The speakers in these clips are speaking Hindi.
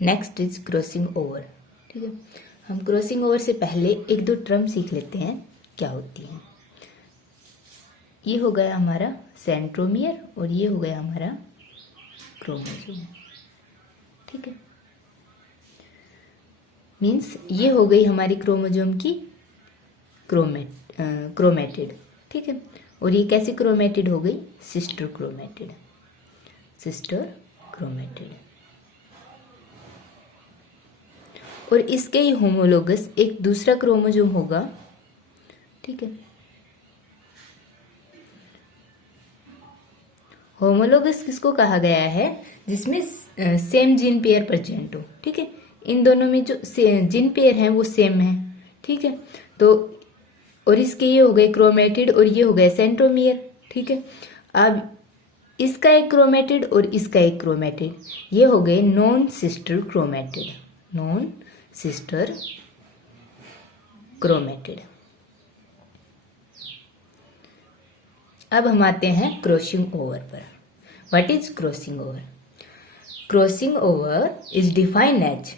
Next is crossing over. ठीक है, हम क्रॉसिंग ओवर से पहले एक दो टर्म सीख लेते हैं क्या होती है। ये हो गया हमारा सेंट्रोमियर और ये हो गया हमारा क्रोमोसोम। ठीक है, मीन्स ये हो गई हमारी क्रोमोसोम की क्रोमेटिड। ठीक है, और ये कैसी क्रोमेटिड हो गई? Sister chromatid. Sister chromatid. और इसके ही होमोलोगस एक दूसरा क्रोमोसोम होगा। ठीक है, होमोलोगस किसको कहा गया है? जिसमें सेम जीन पेयर प्रेजेंट हो। ठीक है, इन दोनों में जो जीन पेयर हैं वो सेम है। ठीक है, तो और इसके ये हो गए क्रोमेटिड और ये हो गए सेंट्रोमियर। ठीक है, अब इसका एक क्रोमेटिड और इसका एक क्रोमेटिड, ये हो गए non sister chromatid. Non sister chromatid. अब हम आते हैं क्रॉसिंग ओवर पर। What is crossing over? Crossing over is defined as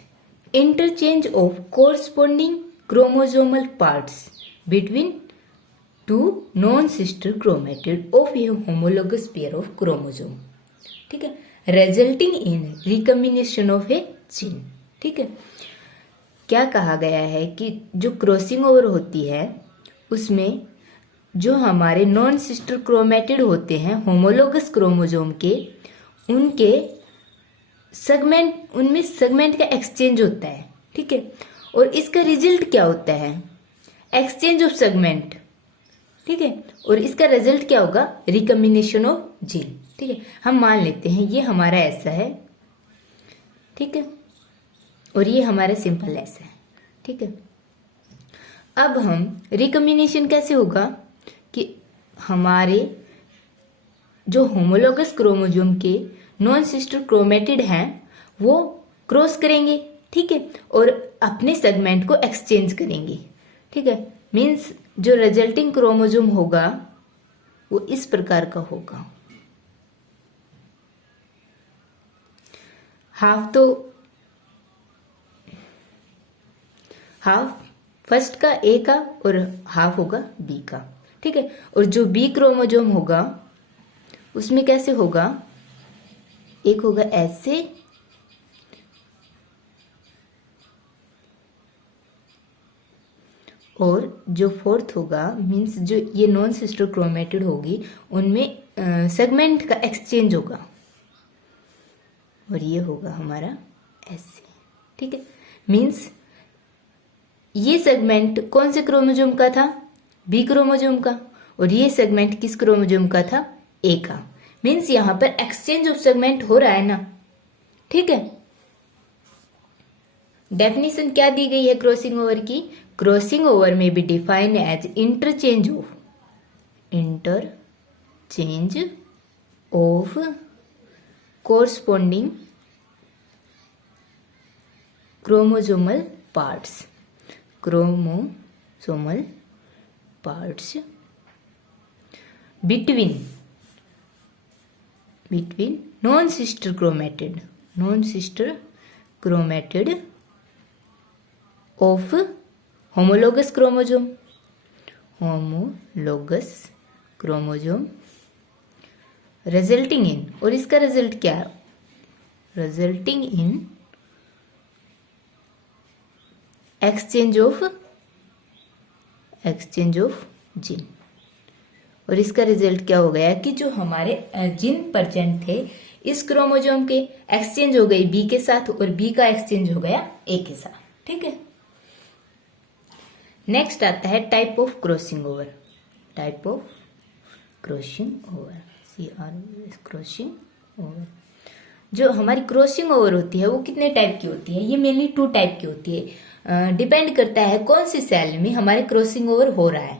interchange of corresponding chromosomal parts between two non sister chromatid of a homologous pair of chromosome. ठीक है, resulting in recombination of a gene. ठीक है, क्या कहा गया है कि जो क्रॉसिंग ओवर होती है उसमें जो हमारे नॉन सिस्टर क्रोमेटिड होते हैं होमोलोगस क्रोमोसोम के, उनके सेगमेंट, उनमें सेगमेंट का एक्सचेंज होता है। ठीक है, और इसका रिजल्ट क्या होता है? Exchange of segment. ठीक है, और इसका रिजल्ट क्या होगा? Recombination of gene. ठीक है, हम मान लेते हैं ये हमारा ऐसा है। ठीक है, और ये हमारा सिंपल ऐसा है। ठीक है, अब हम रिकम्बिनेशन कैसे होगा कि हमारे जो होमोलोगस क्रोमोसोम के नॉन सिस्टर क्रोमेटिड हैं वो क्रॉस करेंगे। ठीक है, और अपने सेगमेंट को एक्सचेंज करेंगे। ठीक है, मीन्स जो रिजल्टिंग क्रोमोसोम होगा वो इस प्रकार का होगा। हाफ फर्स्ट का ए का और हाफ होगा बी का। ठीक है, और जो बी क्रोमोसोम होगा उसमें कैसे होगा? एक होगा ऐसे और जो फोर्थ होगा, मीन्स जो ये नॉन सिस्टर क्रोमेटिड होगी उनमें सेगमेंट का एक्सचेंज होगा और ये होगा हमारा ऐसे। ठीक है, मीन्स ये सेगमेंट कौन से क्रोमोसोम का था? बी क्रोमोसोम का। और ये सेगमेंट किस क्रोमोसोम का था? ए का। मीन्स यहां पर एक्सचेंज ऑफ सेगमेंट हो रहा है ना। ठीक है, डेफिनेशन क्या दी गई है क्रॉसिंग ओवर की? क्रॉसिंग ओवर में be defined as interchange of corresponding chromosomal parts between non sister chromatid of homologous chromosome resulting in, और इसका रिजल्ट क्या है? resulting in exchange of gene. और इसका रिजल्ट क्या हो गया कि जो हमारे जीन प्रेजेंट थे इस क्रोमोसोम के एक्सचेंज हो गई बी के साथ और बी का एक्सचेंज हो गया ए के साथ। ठीक है, नेक्स्ट आता है type of crossing over. Crossing over जो हमारी क्रॉसिंग ओवर होती है वो कितने टाइप की होती है? ये मेनली 2 टाइप की होती है। डिपेंड करता है कौन सी सेल में हमारे क्रॉसिंग ओवर हो रहा है।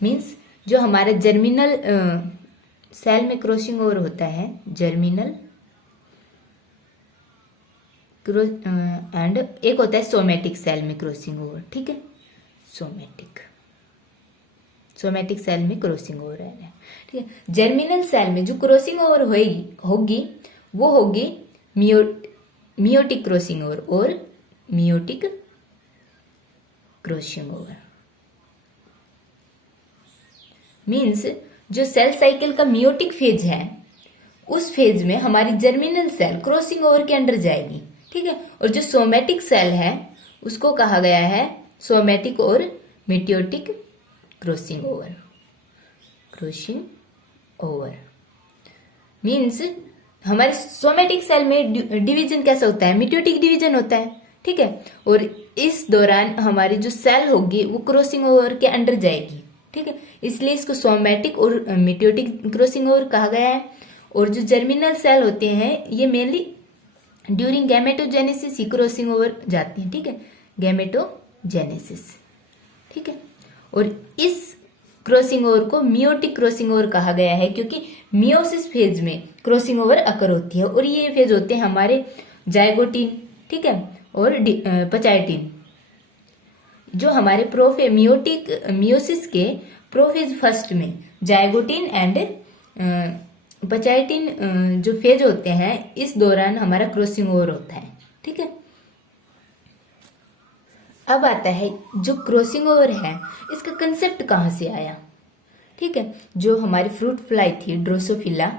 मीन्स जो हमारे जर्मिनल सेल में क्रॉसिंग ओवर होता है, जर्मिनल एंड एक होता है सोमेटिक सेल में क्रॉसिंग ओवर। ठीक है, सोमेटिक सेल में क्रॉसिंग ओवर है। ठीक है, जर्मिनल सेल में जो क्रॉसिंग ओवर होगी वो होगी मियोटिक क्रॉसिंग ओवर और मियोटिक क्रॉसिंग ओवर मीन्स जो सेल साइकिल का मियोटिक फेज है उस फेज में हमारी जर्मिनल सेल क्रॉसिंग ओवर के अंडर जाएगी, ठीक है। और जो सोमेटिक सेल है उसको कहा गया है सोमेटिक और mitotic crossing over. Crossing over means हमारे सोमेटिक सेल में डिवीजन कैसा होता है, मिटोटिक डिवीजन होता है, ठीक है। और इस दौरान हमारी जो सेल होगी वो क्रॉसिंग ओवर के अंडर जाएगी, ठीक है। इसलिए इसको सोमेटिक और मिटोटिक क्रॉसिंग ओवर कहा गया है। और जो जर्मिनल सेल होते हैं ये मेनली ड्यूरिंग गैमेटोजेनेसिस ही क्रॉसिंग ओवर जाते हैं, ठीक है, गैमेटोजेनेसिस, ठीक है। और इस क्रॉसिंग ओवर को मियोटिक क्रॉसिंग ओवर कहा गया है क्योंकि मियोसिस फेज में क्रॉसिंग ओवर अकर होती है। और ये फेज होते हैं हमारे जाइगोटिन, ठीक है, और पचाइटिन। जो हमारे मियोसिस के प्रोफेज फर्स्ट में जाइगोटिन एंड पचाइटिन जो फेज होते हैं इस दौरान हमारा क्रॉसिंग ओवर होता है, ठीक है। अब आता है जो क्रॉसिंग ओवर है इसका कंसेप्ट कहाँ से आया, ठीक है। जो हमारी फ्रूट फ्लाई थी ड्रोसोफिला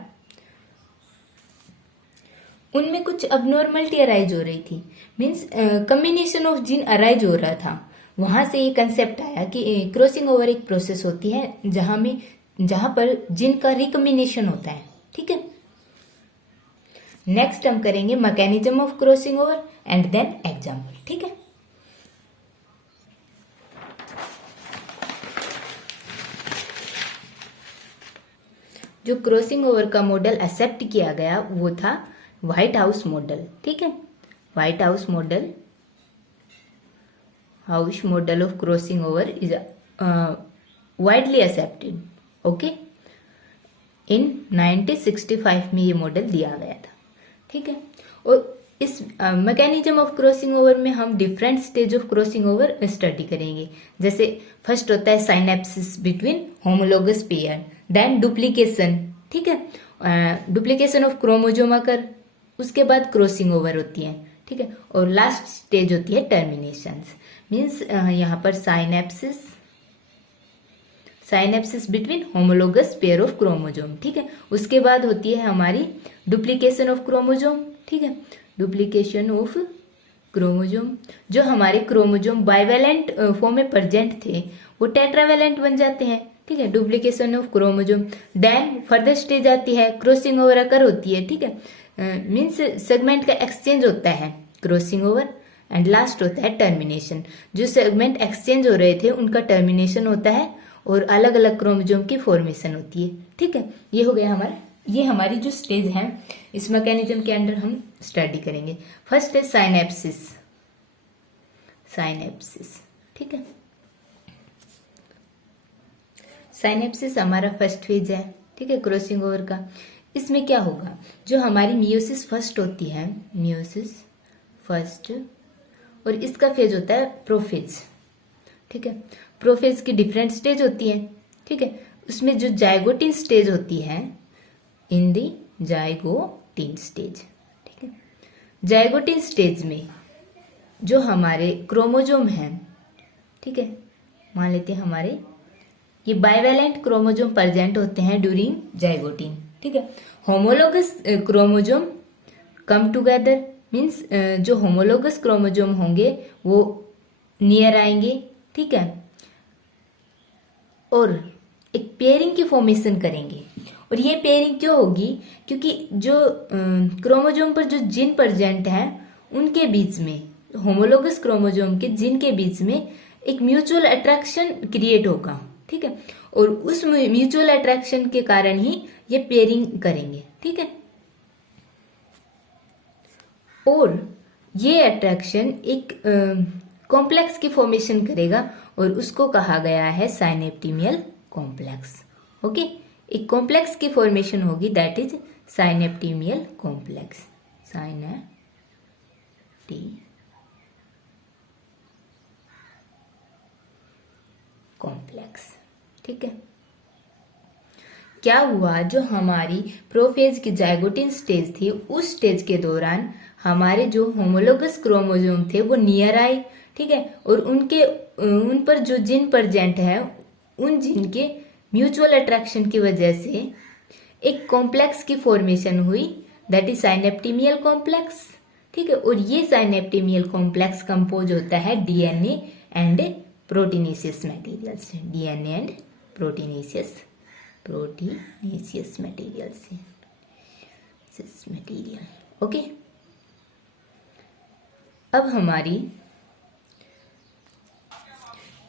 उनमें कुछ अबनॉर्मलिटी अराइज हो रही थी, means combination of gene arise हो रहा था। वहां से ये कंसेप्ट आया कि क्रॉसिंग ओवर एक प्रोसेस होती है जहां पर जीन का रिकम्बिनेशन होता है, ठीक है। नेक्स्ट हम करेंगे mechanism of crossing over and then example, ठीक है। जो क्रॉसिंग ओवर का मॉडल एक्सेप्ट किया गया वो था व्हाइट हाउस मॉडल, ठीक है। White house model of crossing over is widely accepted, okay. In 1965 में ये मॉडल दिया गया था, ठीक है। और इस मैकेनिज्म ऑफ क्रॉसिंग ओवर में हम different stage of crossing over study करेंगे। जैसे फर्स्ट होता है synapsis between homologous pair, then duplication, ठीक है, डुप्लीकेशन ऑफ क्रोमोजोम आकर उसके बाद क्रॉसिंग ओवर होती है, ठीक है। और लास्ट स्टेज होती है टर्मिनेशन, मीन्स यहाँ पर synapsis between homologous pair of chromosome, ठीक है। उसके बाद होती है हमारी डुप्लीकेशन ऑफ क्रोमोजोम, ठीक है, डुप्लीकेशन ऑफ क्रोमोजोम। जो हमारे क्रोमोजोम बाइवेलेंट फॉर्म में प्रेजेंट थे वो टेट्रावेलेंट बन जाते हैं, ठीक है, duplication of chromosome. Then further stage आती है क्रॉसिंग ओवर अकर होती है, ठीक है, मीन्स सेगमेंट का एक्सचेंज होता है क्रॉसिंग ओवर। एंड लास्ट होता है टर्मिनेशन, जो सेगमेंट एक्सचेंज हो रहे थे उनका टर्मिनेशन होता है और अलग अलग क्रोमोजोम की फॉर्मेशन होती है, ठीक है। ये हो गया ये हमारी जो स्टेज है इस मैकेनिज्म के अंडर हम स्टडी करेंगे। फर्स्ट है साइनेप्सिस, ठीक है। साइनेप्सिस हमारा फर्स्ट फेज है, ठीक है, क्रॉसिंग ओवर का। इसमें क्या होगा, जो हमारी मियोसिस फर्स्ट होती है, मियोसिस फर्स्ट, और इसका फेज होता है प्रोफेज, ठीक है। प्रोफेज की डिफरेंट स्टेज होती है, ठीक है। उसमें जो जाइगोटिन स्टेज होती है, इन दी जाइगोटिन स्टेज, ठीक है। जाइगोटिन स्टेज में जो हमारे क्रोमोजोम हैं, ठीक है, मान लेते हैं हमारे ये बाइवेलेंट क्रोमोजोम प्रेजेंट होते हैं ड्यूरिंग जाइगोटिन, ठीक है। Homologous chromosome come together, means जो होमोलोगस क्रोमोजोम होंगे वो नियर आएंगे, ठीक है, और एक पेयरिंग की फॉर्मेशन करेंगे। और ये पेयरिंग क्यों होगी, क्योंकि जो क्रोमोजोम पर जो जीन प्रेजेंट है उनके बीच में, होमोलोगस क्रोमोजोम के जीन के बीच में एक म्यूचुअल अट्रैक्शन क्रिएट होगा, ठीक है। और उस म्यूचुअल अट्रैक्शन के कारण ही ये पेयरिंग करेंगे, ठीक है। और ये अट्रैक्शन एक कॉम्प्लेक्स की फॉर्मेशन करेगा और उसको कहा गया है साइनेप्टिमियल कॉम्प्लेक्स, ओके। एक कॉम्प्लेक्स की फॉर्मेशन होगी दैट इज साइनेप्टिमियल कॉम्प्लेक्स, ठीक है। क्या हुआ, जो हमारी प्रोफेज की जाइगोटिन स्टेज थी उस स्टेज के दौरान हमारे जो होमोलोगस क्रोमोसोम थे वो नियर आए, ठीक है, और उन पर जो जिन प्रेजेंट है उन जिन के म्यूचुअल अट्रैक्शन की वजह से एक कॉम्प्लेक्स की फॉर्मेशन हुई, दैट इज साइनेप्टिमियल कॉम्प्लेक्स, ठीक है। और ये साइनेप्टिमियल कॉम्प्लेक्स कंपोज होता है डीएनए एंड प्रोटीनेशियस मटेरियल से, डीएनए एंड प्रोटीनेशियस मटेरियल से, ओके। अब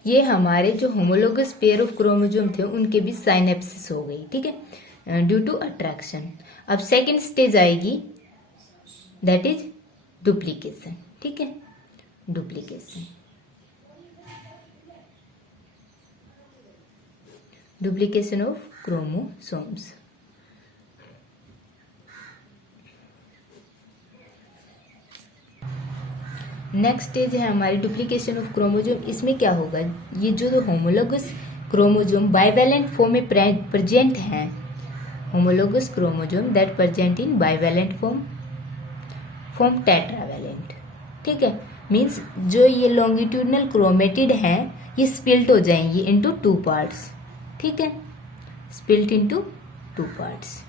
ये हमारे जो होमोलोगस पेयर ऑफ क्रोमोसोम थे उनके भी साइनेप्सिस हो गई, ठीक है, ड्यू टू अट्रैक्शन। अब सेकेंड स्टेज आएगी, दैट इज डुप्लीकेशन, ठीक है, duplication of chromosomes. Next stage है हमारी डुप्लीकेशन ऑफ क्रोमोसोम। इसमें क्या होगा, ये जो होमोलोगस क्रोमोसोम बाइवैलेंट फॉर्म में प्रेजेंट हैं, homologous chromosome that present in bivalent form tetravalent, ठीक है, मींस जो ये लॉन्गिट्यूडनल क्रोमेटिड हैं ये स्प्लिट हो जाएंगी इनटू 2 पार्ट्स, ठीक है, स्प्लिट इनटू 2 पार्ट्स।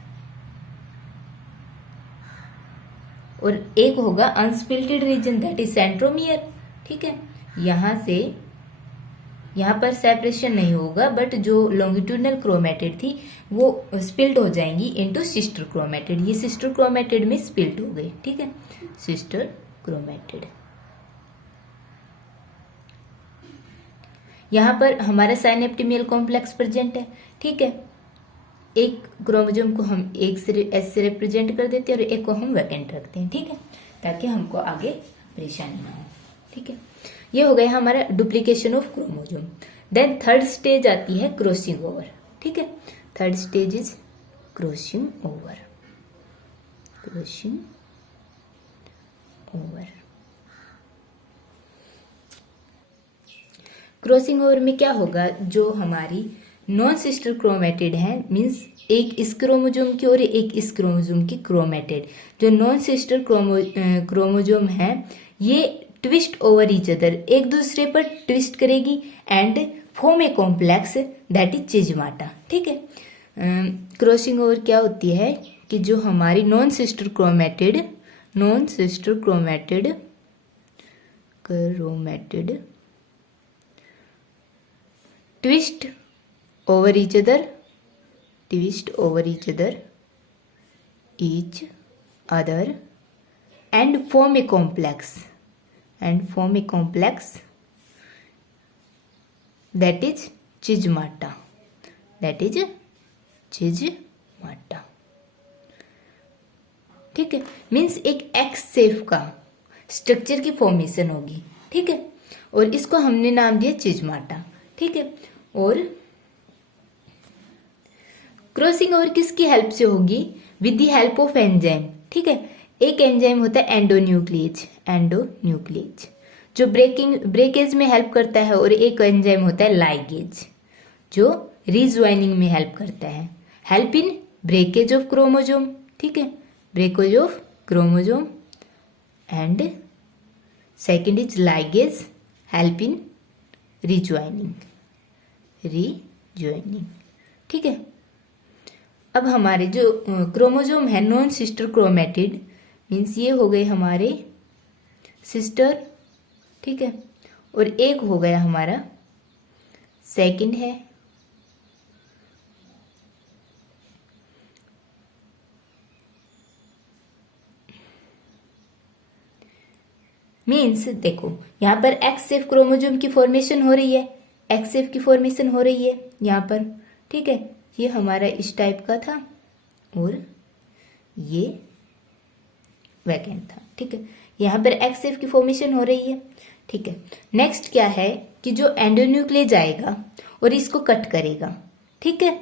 और एक होगा अनस्प्लिटेड रीजन दैट इज सेंट्रोमियर, ठीक है, यहाँ पर सेपरेशन नहीं होगा, बट जो लॉन्गिट्यूडनल क्रोमेटिड थी वो स्प्लिट हो जाएंगी इनटू सिस्टर क्रोमेटिड, ये सिस्टर क्रोमेटिड में स्प्लिट हो गई, ठीक है, सिस्टर क्रोमेटिड। यहाँ पर हमारा साइनेप्टिमियल कॉम्प्लेक्स प्रेजेंट है, ठीक है, एक क्रोमोसोम को हम एक से एस से रिप्रेजेंट कर देते हैं और एक को हम वैकेंट रखते हैं, ठीक है, ताकि हमको आगे परेशानी ना हो, ठीक है। ये हो गया हमारा duplication of chromosome. Then third stage आती है क्रॉसिंग ओवर, ठीक है, third stage is crossing over. Crossing over में क्या होगा, जो हमारी नॉन सिस्टर क्रोमेटिड है, मींस एक इस क्रोमोसोम की और एक इस क्रोमोसोम की क्रोमेटिड, जो नॉन सिस्टर क्रोमोसोम है ये ट्विस्ट ओवर ईच अदर, एक दूसरे पर ट्विस्ट करेगी and form a complex that is chiasmata, ठीक है। क्रॉसिंग ओवर क्या होती है कि जो हमारी non sister chromatid twist over each other and form a complex that is चिजमाटा, ठीक है, मीन्स एक एक्स शेप का स्ट्रक्चर की फॉर्मेशन होगी, ठीक है, और इसको हमने नाम दिया चिजमाटा, ठीक है। और क्रॉसिंग ओवर किसकी हेल्प से होगी, with the help of enzyme, ठीक है। एक एंजाइम होता है एंडोन्यूक्लिएज जो ब्रेकेज में हेल्प करता है, और एक एंजाइम होता है लाइगेज जो रीज्वाइनिंग में हेल्प करता है, help in breakage of chromosome, ठीक है, breakage of chromosome. And second is ligase, help in rejoining, ठीक है। अब हमारे जो क्रोमोसोम है नॉन सिस्टर क्रोमेटिड, मीन्स ये हो गए हमारे सिस्टर, ठीक है, और एक हो गया हमारा सेकंड है, मीन्स देखो यहाँ पर एक्स शेप क्रोमोसोम की फॉर्मेशन हो रही है, एक्स शेप की फॉर्मेशन हो रही है यहाँ पर, ठीक है, ये हमारा इस टाइप का था और ये वैकेंट था, ठीक है, यहाँ पर एक्स शेप की फॉर्मेशन हो रही है, ठीक है। नेक्स्ट क्या है कि जो एंडोन्यूक्लियस आएगा और इसको कट करेगा, ठीक है,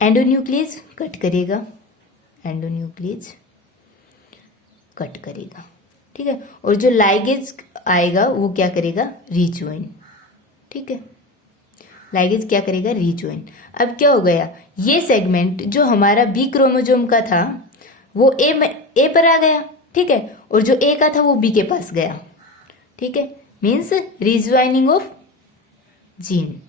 एंडोन्यूक्लियस कट करेगा, ठीक है, और जो लाइगेज आएगा वो क्या करेगा, रीजॉइन, ठीक है, लाइगेज क्या करेगा, रीजॉइन। अब क्या हो गया, ये सेगमेंट जो हमारा बी क्रोमोसोम का था वो ए पर आ गया, ठीक है, और जो ए का था वो बी के पास गया, ठीक है, मीन्स रिज्वाइनिंग ऑफ जीन।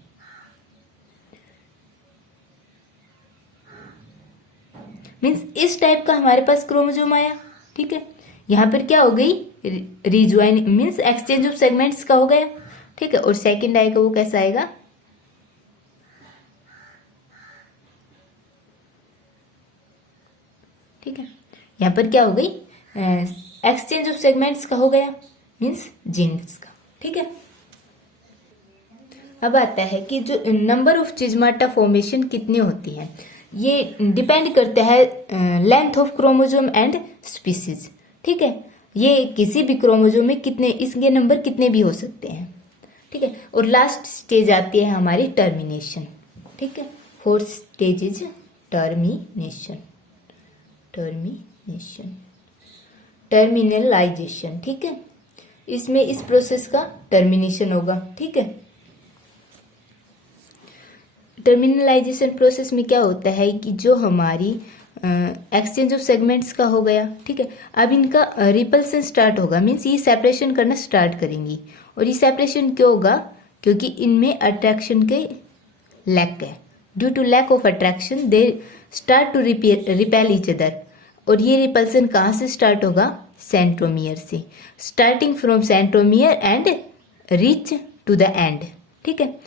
मीन्स इस टाइप का हमारे पास क्रोमोजोम आया, ठीक है। यहां पर क्या हो गई, रिज्वाइनिंग मीन्स एक्सचेंज ऑफ सेगमेंट्स का हो गया, ठीक है। और सेकंड आएगा वो कैसा आएगा, ठीक है, यहां पर क्या हो गई, एक्सचेंज ऑफ सेगमेंट्स का हो गया, मीन्स जीन्स का, ठीक है। अब आता है कि जो नंबर ऑफ चिजमाटा फॉर्मेशन कितनी होती है, ये डिपेंड करता है length of chromosome and species, ठीक है। ये किसी भी क्रोमोजोम में कितने, इसके नंबर कितने भी हो सकते हैं, ठीक है। और लास्ट स्टेज आती है हमारी टर्मिनेशन, ठीक है। Fourth stage is termination, terminalisation, ठीक है। इसमें इस प्रोसेस का टर्मिनेशन होगा, ठीक है। टर्मिनलाइजेशन प्रोसेस में क्या होता है कि जो हमारी एक्सचेंज ऑफ सेगमेंट्स का हो गया, ठीक है। अब इनका रिपल्सन स्टार्ट होगा, मीन्स ये सेपरेशन करना स्टार्ट करेंगी। और ये सेपरेशन क्यों होगा, क्योंकि इनमें अट्रैक्शन के लैक है। Due to lack of attraction they start to repel each other. और ये रिपल्सन कहाँ से स्टार्ट होगा, सेंट्रोमियर से, starting from centromere and reach to the end, ठीक है।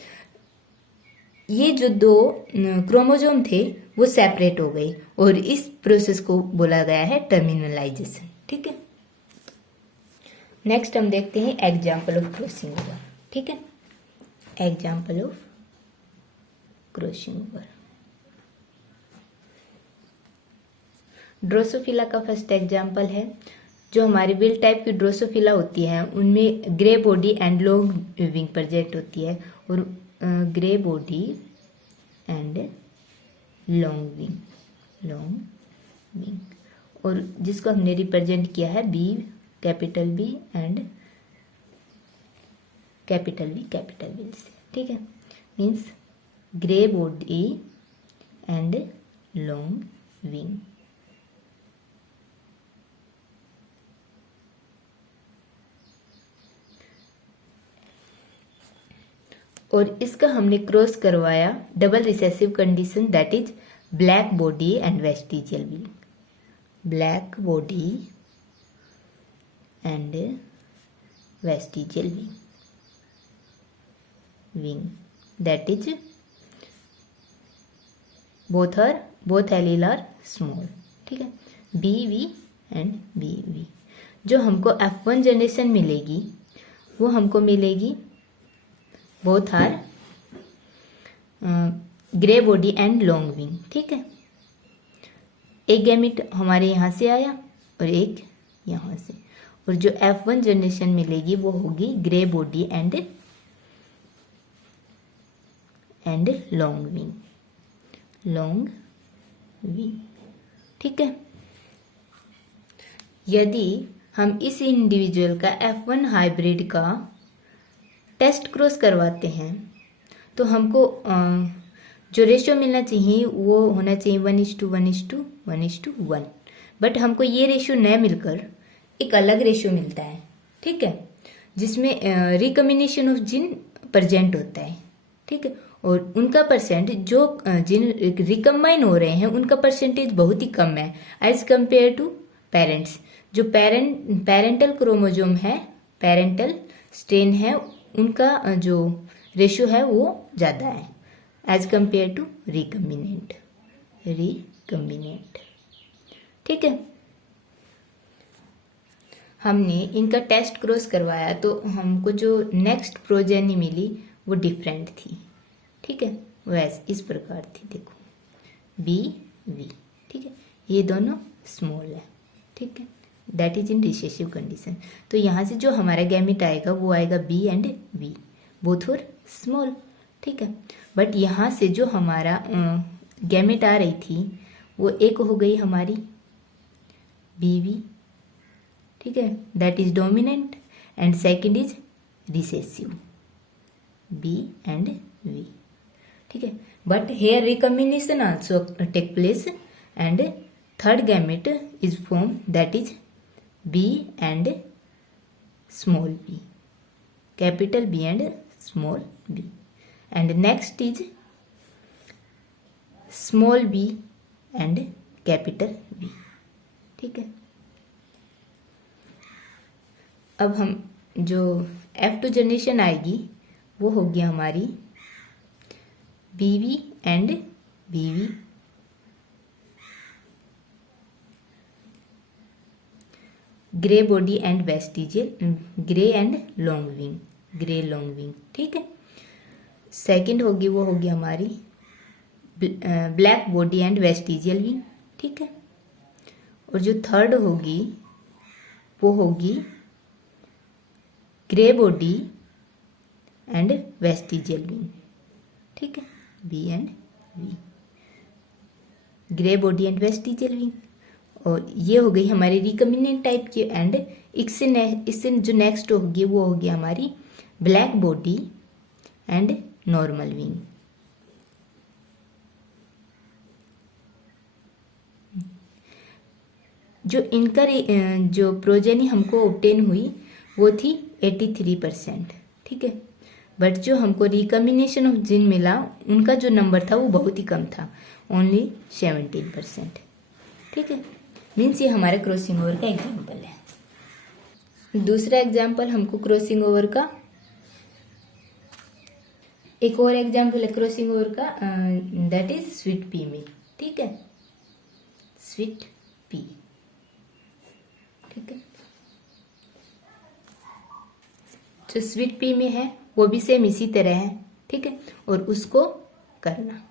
ये जो दो क्रोमोजोम थे वो सेपरेट हो गए और इस प्रोसेस को बोला गया है टर्मिनलाइजेशन, ठीक है। नेक्स्ट हम देखते हैं एग्जाम्पल ऑफ क्रॉसिंग ओवर, ठीक है। Example of crossing over, Drosophila का फर्स्ट एग्जाम्पल है। जो हमारी विल टाइप की ड्रोसोफिला होती है उनमें grey body and long wing present होती है, और grey body and long wing, और जिसको हमने रिप्रेजेंट किया है B, capital B and capital B से, ठीक है। Means grey body and long wing. और इसका हमने क्रॉस करवाया double recessive condition, that is black body and vestigial wing, black body and vestigial wing, that is both allele are small, ठीक है। B V and B V. जो हमको F1 जनरेशन मिलेगी वो हमको मिलेगी both are grey body and long wing, ठीक है। एक गैमिट हमारे यहाँ से आया और एक यहाँ से, और जो F1 जनरेशन मिलेगी वो होगी grey body and long wing, ठीक है। यदि हम इस इंडिविजुअल का F1 हाइब्रिड का टेस्ट क्रॉस करवाते हैं तो हमको जो रेशियो मिलना चाहिए वो होना चाहिए 1:1:1:1, बट हमको ये रेशियो न मिलकर एक अलग रेशियो मिलता है, ठीक है, जिसमें रिकम्बिनेशन ऑफ जीन प्रेजेंट होता है, ठीक है। और उनका परसेंट जो जिन रिकम्बाइन हो रहे हैं उनका परसेंटेज बहुत ही कम है एज कंपेयर टू पेरेंट्स। जो पेरेंटल क्रोमोजोम है, पेरेंटल स्ट्रेन है, उनका जो रेशियो है वो ज़्यादा है एज कंपेयर टू रिकम्बिनेंट, ठीक है। हमने इनका टेस्ट क्रॉस करवाया तो हमको जो नेक्स्ट प्रोजेनी मिली वो डिफरेंट थी, ठीक है। वैसे इस प्रकार थी, देखो बी वी, ठीक है, ये दोनों स्मॉल है, ठीक है, that is in recessive condition. तो यहाँ से जो हमारा गैमिट आएगा वो आएगा बी एंड वी, बोथ और स्मॉल, ठीक है। बट यहाँ से जो हमारा गैमिट आ रही थी वो एक हो गई हमारी बी वी, ठीक है, that is dominant, and second is recessive B and V, ठीक है। But here recombination also take place and third gamete is form, that is B and small b, capital B and small b, and next is small b and capital B। ठीक है, अब हम जो F2 जनरेशन आएगी वो होगी हमारी BV and BV, grey body and vestigial, grey and long wing, grey long wing. ठीक है, सेकंड होगी वो होगी हमारी black body and vestigial wing. ठीक है, और जो थर्ड होगी वो होगी grey body and vestigial wing. ठीक है, B and V, grey body and vestigial wing. और ये हो गई हमारी रिकम्बिनेंट टाइप की, एंड इससे जो नेक्स्ट होगी वो होगी हमारी black body and normal wing. जो इनका जो प्रोजेनी हमको ऑब्टेन हुई वो थी 83%। ठीक है, बट जो हमको रिकम्बिनेशन ऑफ जीन मिला उनका जो नंबर था वो बहुत ही कम था, ओनली 17%। ठीक है, मीन्स ये हमारे क्रॉसिंग ओवर का एग्जाम्पल है। दूसरा एग्जाम्पल हमको क्रॉसिंग ओवर का, एक और एग्जाम्पल है क्रॉसिंग ओवर का, दैट इज स्वीट पी में। ठीक है, स्वीट पी। ठीक है, जो स्वीट पी में है वो भी सेम इसी तरह है। ठीक है, और उसको करना